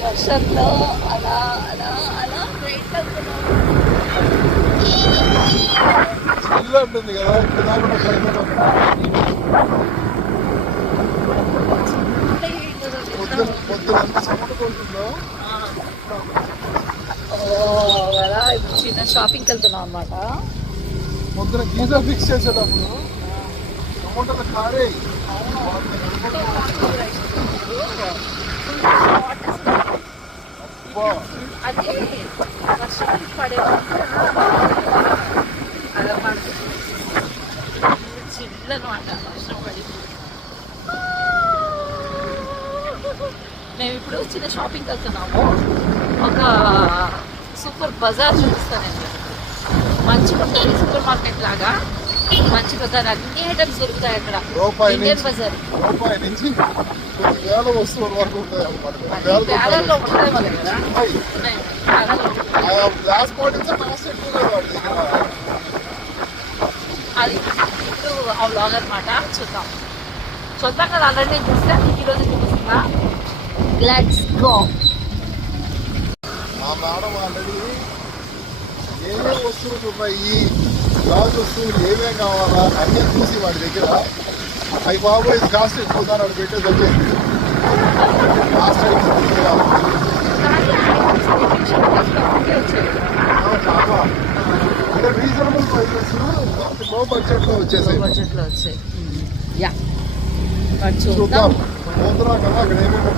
వర్షంలో అలా అలా అలా వెళ్తున్నాం ఇల్లు ఉంటుంది కదా కదా ఇప్పుడు చిన్న షాపింగ్కి వెళ్తున్నాం అనమాట పొద్దున గీజర్ ఫిక్స్ చేసేటప్పుడు టమాటాల కారే. అది వర్షం పడే అదన్నమాట చిల్లు అనమాట వర్షం పడి మేము ఇప్పుడు చిన్న షాపింగ్కి వెళ్తున్నాము. ఒక సూపర్ బజార్ చూపిస్తానండి. మంచిగా ఉంటుంది సూపర్ మార్కెట్ లాగా. మంచిగా ఉంటుంది అన్ని ఐటమ్స్ దొరుకుతాయి అక్కడ. ఇండియన్ బజార్ రూపాయి నుంచి కొన్ని వేల వస్తువుల వరకు ఉంటాయి అన్నమాట. ఉంటాయి గ్లాస్ బాటిల్స్ కాస్ట్ ఎక్కువ అది ఇప్పుడు ఆ వ్లాగ్ అనమాట చూద్దాం. చూద్దాం కదా ఆల్రెడీ చూస్తే ఈరోజు చూపిస్తున్నా. లెట్స్ గో మా మేడం ఆల్రెడీ ఏమేమి వస్తువులు ఉన్నాయి? వస్తువులు ఏమేం కావాలా అన్నీ చూసి వాడి దగ్గర. అవి బాబు ఇది కాస్ట్ ఎక్కువ దాని వాడు పెట్టేది వచ్చేది కాస్ట్ ఎక్కువ చాలా అంటే రీజనబుల్ ప్రైసెస్లో బడ్జెట్లో వచ్చేసాయి. బడ్జెట్లో వచ్చాయి. యా. చూద్దాం. పోతున్నాం కదా అక్కడ ఏమేమి